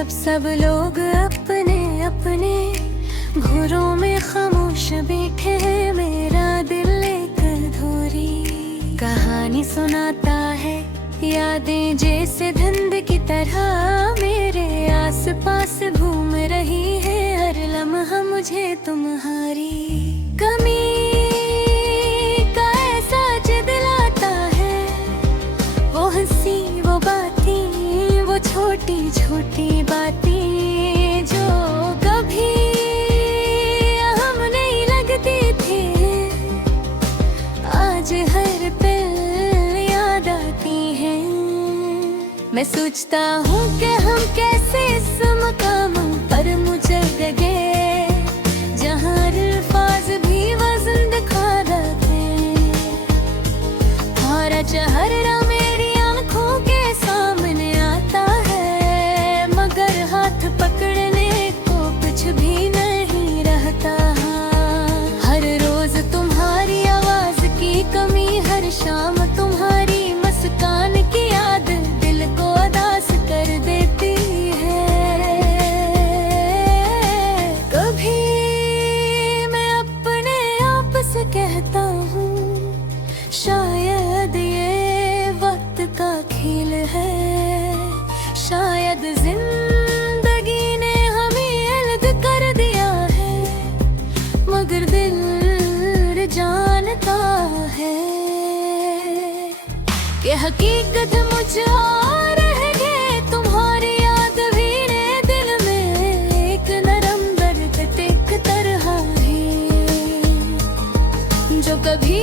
जब सब लोग अपने अपने घरों में खामोश बैठे, मेरा दिल एक अधूरी कहानी सुनाता है। यादें जैसे धुंध की तरह मेरे आस पास घूम रही है, हर लम्हा मुझे तुम्हारी कमी का एहसास दिलाता है। वो हंसी, वो बातें, वो छोटी छोटी बातें जो कभी हम नहीं लगती थी, आज हर पल याद आती हैं। मैं सोचता हूँ कि हम कैसे इस मकाम पर मुझे गए, जहाँ अल्फाज भी वज़न दिखा रहे और चेहरा मेरी आँखों के सामने आता है, मगर हाथ पकड़ने को कुछ भी नहीं रहता। हर रोज तुम्हारी आवाज की कमी, हर शाम तुम्हारी मुस्कान की याद दिल को उदास कर देती है। कभी मैं अपने आप से कहता हूँ, शायद ये वक्त का खेल है, शायद जिंदगी ने हमें अलग कर दिया है, मगर दिल जानता है कि हकीकत मुझ और रह गए। तुम्हारी याद भी ने दिल में एक नरम दर्द टिक तरह है, जो कभी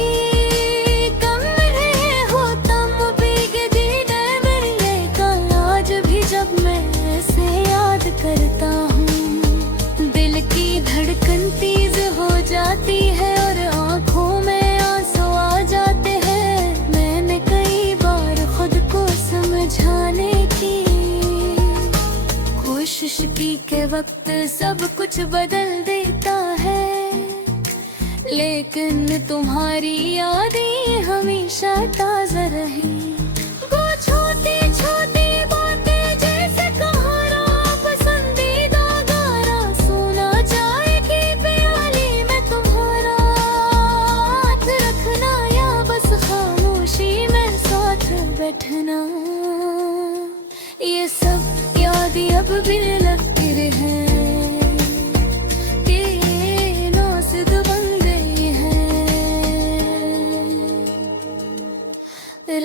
कम रहे हो तुम भीग जीने मेरे का। आज भी जब मैं ऐसे याद करता हूँ, दिल की धड़कन तेज हो जाती है और आँखों में आंसू आ जाते हैं। मैंने कई बार खुद को समझाने की कोशिश की कि वक्त सब कुछ बदल देता है, लेकिन तुम्हारी यादें हमेशा ताज़ा रही। वो छोटी छोटी बातें जैसे कहारा, पसंदीदा गाना, सोना चाय की प्याली में तुम्हारा हाथ रखना, या बस खामोशी में साथ बैठना, ये सब यादें अब भी लगती हैं कि नाज़ुक बन गई हैं।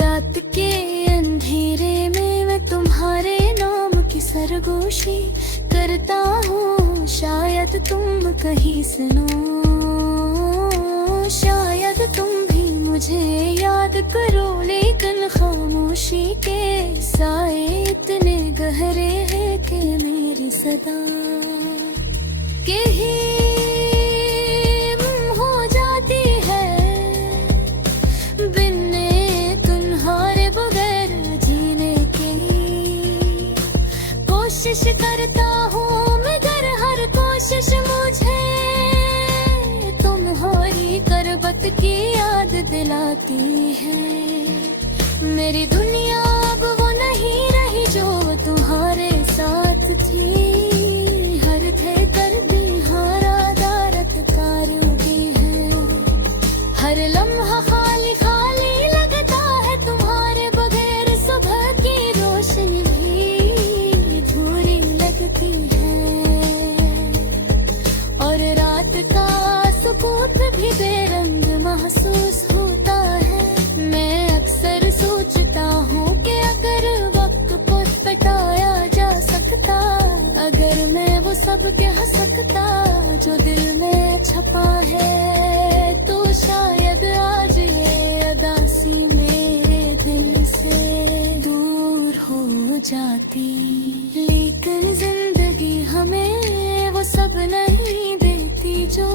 रात के अंधेरे में मैं तुम्हारे नाम की सरगोशी करता हूँ, शायद तुम कहीं सुनो, शायद तुम भी मुझे याद करो, लेकिन खामोशी के साए इतने गहरे हैं कि मेरी सदा के ही हो जाती है। बिन तुम्हारे बगैर जीने की कोशिश करता हूँ, मगर हर कोशिश मुझे तुम्हारी करबत की याद दिलाती है। मेरी दुनिया अब वो नहीं रही जो तुम्हारे साथ थी, हर थे कर दी हारा दारत कारोगी है। हर लम्हा खाली खाली लगता है तुम्हारे बगैर, सुबह की रोशनी भी अधूरी लगती है, और रात का सुकून भी बेरंग महसूस होता है। मैं अक्सर सोचता हूँ कि अगर वक्त को पटाया जा सकता, अगर मैं वो सब कह सकता जो दिल में छपा है, तो शायद आज ये उदासी मेरे दिल से दूर हो जाती। लेकिन जिंदगी हमें वो सब नहीं देती जो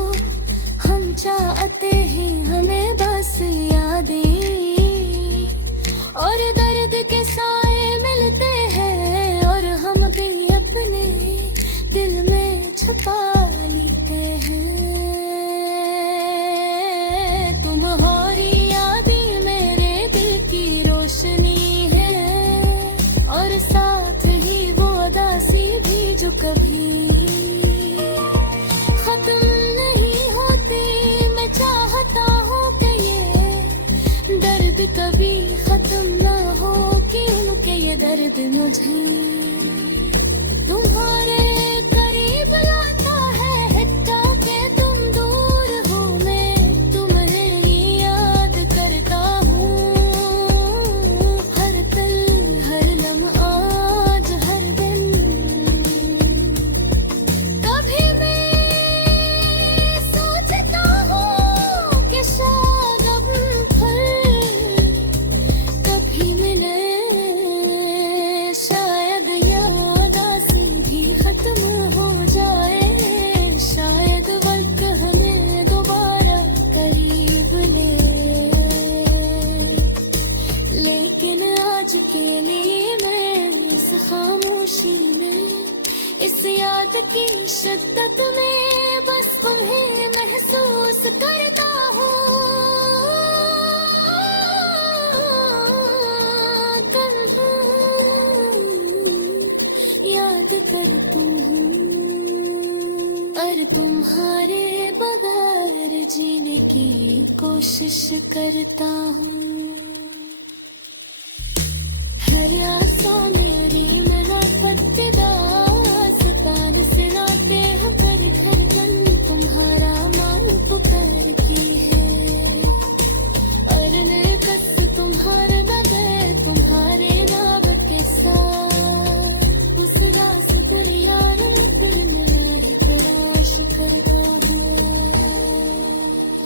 हम चाहते हैं, हमें बस यादें और दर्द के साए मिलते हैं, और हम भी अपने दिल में छुपा लेते हैं। तुम्हारी यादें मेरे दिल की रोशनी है, और साथ ही वो उदासी भी। जो कभी खत्म नहीं होते। मैं चाहता हूँ कि ये दर्द कभी खत्म ना हो, क्योंकि ये दर्द मुझे तुम्हारे करीब लाता है। हिट्टा के तुम दूर हो, मैं तुम्हें ही याद करता हूँ। हर पल हर लम्हा आज हर दिन। कभी मैं सोचता हूँ कि शायद अब फिर कभी मिले, शायद याद आसी भी खत्म हो जाए। शायद वक्त हमें दोबारा करीब ले, लेकिन आज के लिए मैं इस खामोशी में, इस याद की शिद्दत में बस तुम्हें महसूस करता हूँ। याद करता हूँ और तुम्हारे बगैर जीने की कोशिश करता हूँ। हर आसा मेरी मिनट पत्ते दास्तान से लाते हैं घर घर बन तुम्हारा माल पुकार की है। और ने कस तुम्हारे नगे तुम्हारे नाम के साथ उस रास दुनियार पर मैं ही तलाश करता हूँ।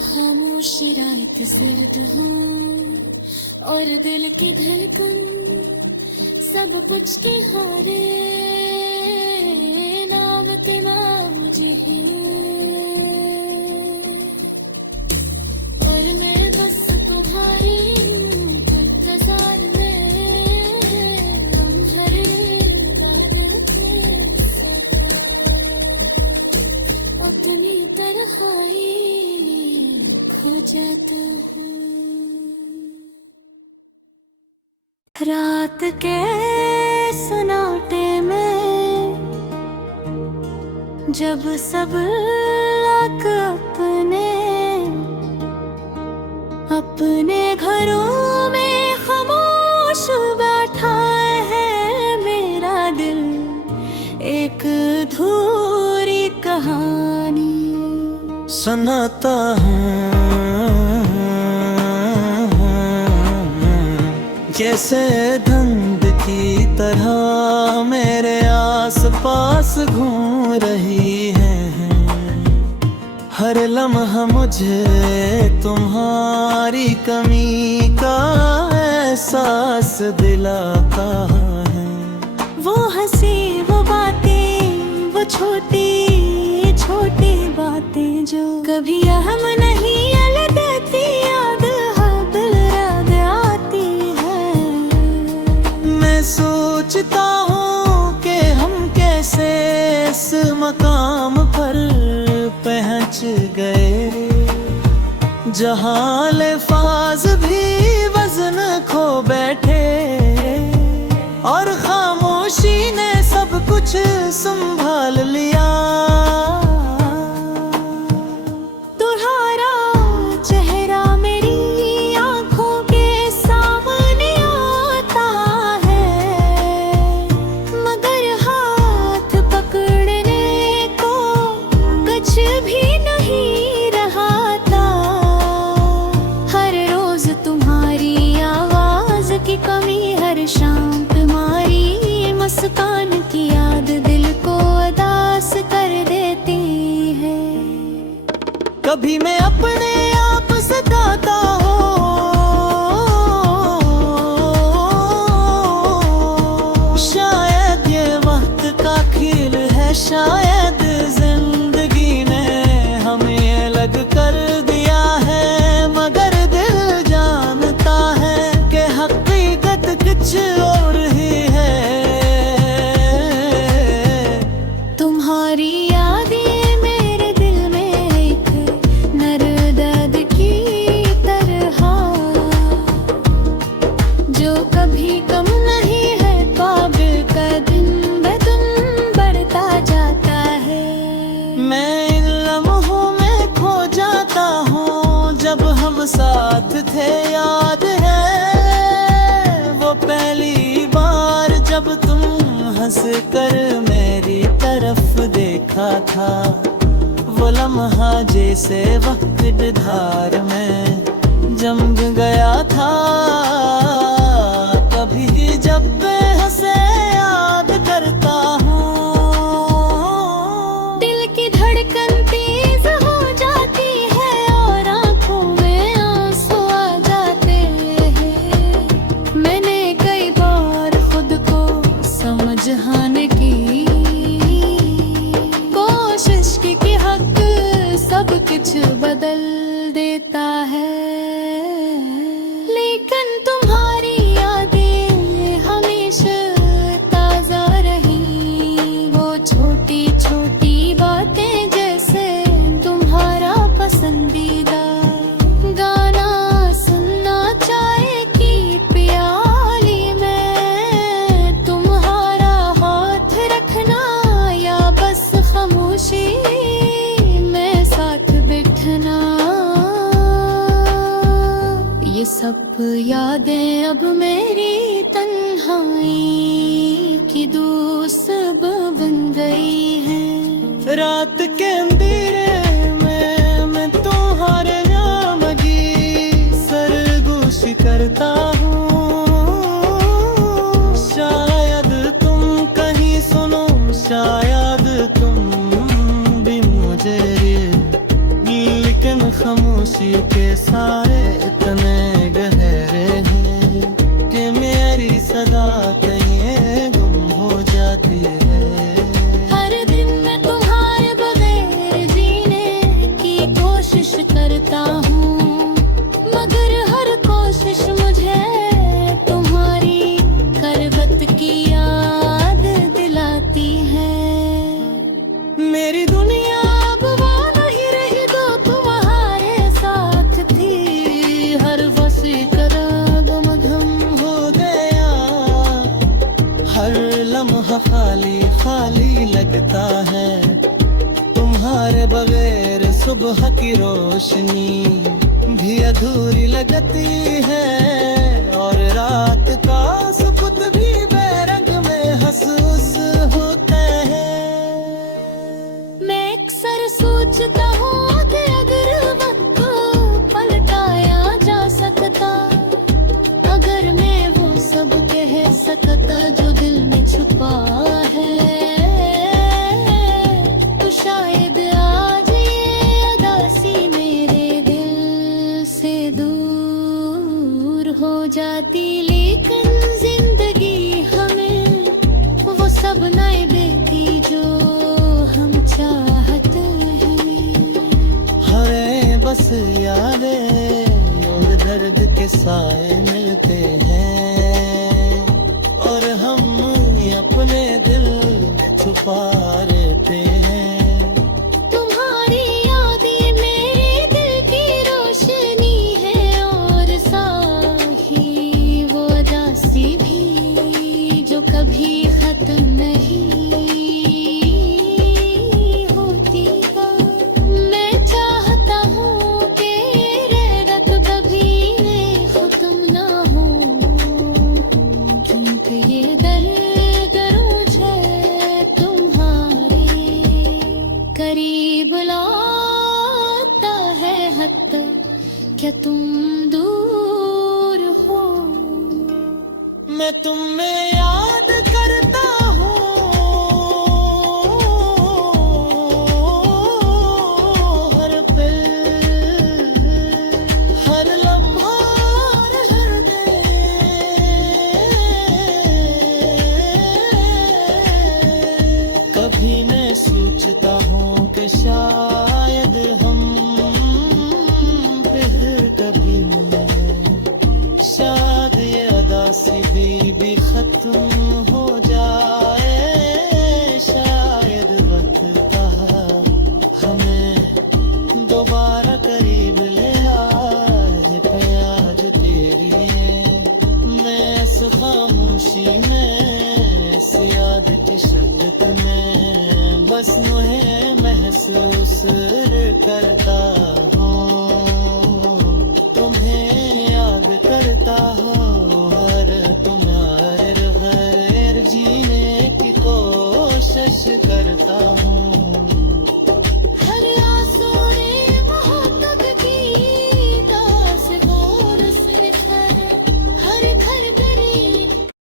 खामोशी रात सर्द हूँ और दिल की धड़कन सब कुछ के हारे नाम तेरा मुझे है। और मैं बस तुम्हारी इंतजार में हम हर दर्द पे सदा अपनी तरह ही खो जाता हूँ। रात के सन्नाटे में जब सब लोग अपने घरों में खामोश बैठा है, मेरा दिल एक अधूरी कहानी सुनाता हूँ। जैसे धुंध की तरह मेरे आस पास घूम रही है। हर लम्हा मुझे तुम्हारी कमी का एहसास दिलाता है। वो हंसी वो बातें वो छोटी छोटी बातें जो कभी हम नहीं अलगती याद दिल याद आती है। मैं सोचता हूँ कि हम कैसे इस मकाम पर पहुँच गए, जहाँ अल्फाज भी वजन खो बैठे और खामोशी ने सब कुछ संभाल लिया। तुम्हारा चेहरा मेरी आंखों के सामने आता है, मगर हाथ पकड़ने को कुछ भी नहीं रहा था। हर रोज तुम्हारी आवाज की कमी, हर शाम तुम्हारी मुस्कान की याद दिल को उदास कर देती है। कभी मैं अपने आप से गाता हूँ, शायद ये वक्त का खेल है, शायद जिंदगी ने हमें अलग कर दिया है। मगर दिल जानता है कि हकीकत कुछ और ही है। तुम्हारी यादें मेरे दिल में एक नर दर्द की तरह, जो कभी कम नहीं है, काबिल का दिन ब दिन बढ़ता साथ थे याद है वो पहली बार जब तुम हंस कर मेरी तरफ देखा था। वो लम्हा जैसे वक्त धार में जम गया था। कभी जब हंसे याद करता हूँ दिल की धड़कन तेज हो जाती है और आंखों में आंसू आ जाते हैं। मैंने कई बार खुद को समझाने की कोशिश की कि हक सब कुछ बदल देता है, लेकिन तुम्हारी यादें हमेशा ताजा रही। वो छोटी छोटी बातें जैसे तुम्हारा पसंदीदा गाना सुनना, चाय की प्याली में तुम्हारा हाथ रखना, या बस खामोशी में साथ बैठना। ये सब यादें अब मेरी तन्हाई की दोस्त बन गई हैं। रात के अंधेरे में मैं तुम्हारे नाम की सरगोश करता हूँ। शायद तुम कहीं सुनो, शायद तुम भी मुझे, लेकिन खामोशी के सारे इतने गहरे हैं कि मेरी सदा कहीं गुम हो जाती है। हर दिन मैं तुम्हारे बगैर जीने की कोशिश करता हूँ, मगर हर कोशिश मुझे तुम्हारी करवत की याद दिलाती है। मेरी दुनिया अब वो नहीं रही जो तुम्हारे साथ थी। हर वसीकरा गमगम हो गया, हर लम्हा खाली खाली लगता है। तुम्हारे बगैर सुबह की रोशनी भी अधूरी लगती है, और रात का सुकून भी बेरंग में महसूस होता है। मैं अक्सर सोचता हूँ कि अगर वक्त पलटाया जा सकता, अगर मैं वो सब कह सकता जो दिल में छुपा है, तो शायद आज ये उदासी मेरे दिल से दूर हो जाती। लेकिन जिंदगी हमें वो सब नए देती जो हम चाहते हैं। हमें बस यादें और दर्द के साए मिलते हैं, और हम अपने दिल में छुपा लेते हैं। तुम्हारी यादें मेरे दिल की रोशनी है, और साही वो उदासी भी जो कभी खत्म नहीं होती है। मैं चाहता हूँ कि रहमत कभी खत्म ना हो, क्योंकि ये दर्द मुझे तुम्हारे करीब लाता है। हद तक क्या तुम दूर हो, मैं तुम्हें याद करता हूँ हर पल, हर लम्हा, हर दिन। कभी मैं सोचता हूँ कि शायद हम फिर कभी मिले, शायद ये उदासी भी खत्म हो जाए। शायद वक्त का हमें दोबारा करीब ले आए। प्याज तेरी है, मैं इस खामोशी में, इस याद की शिद्दत में बस तुम्हें महसूस करता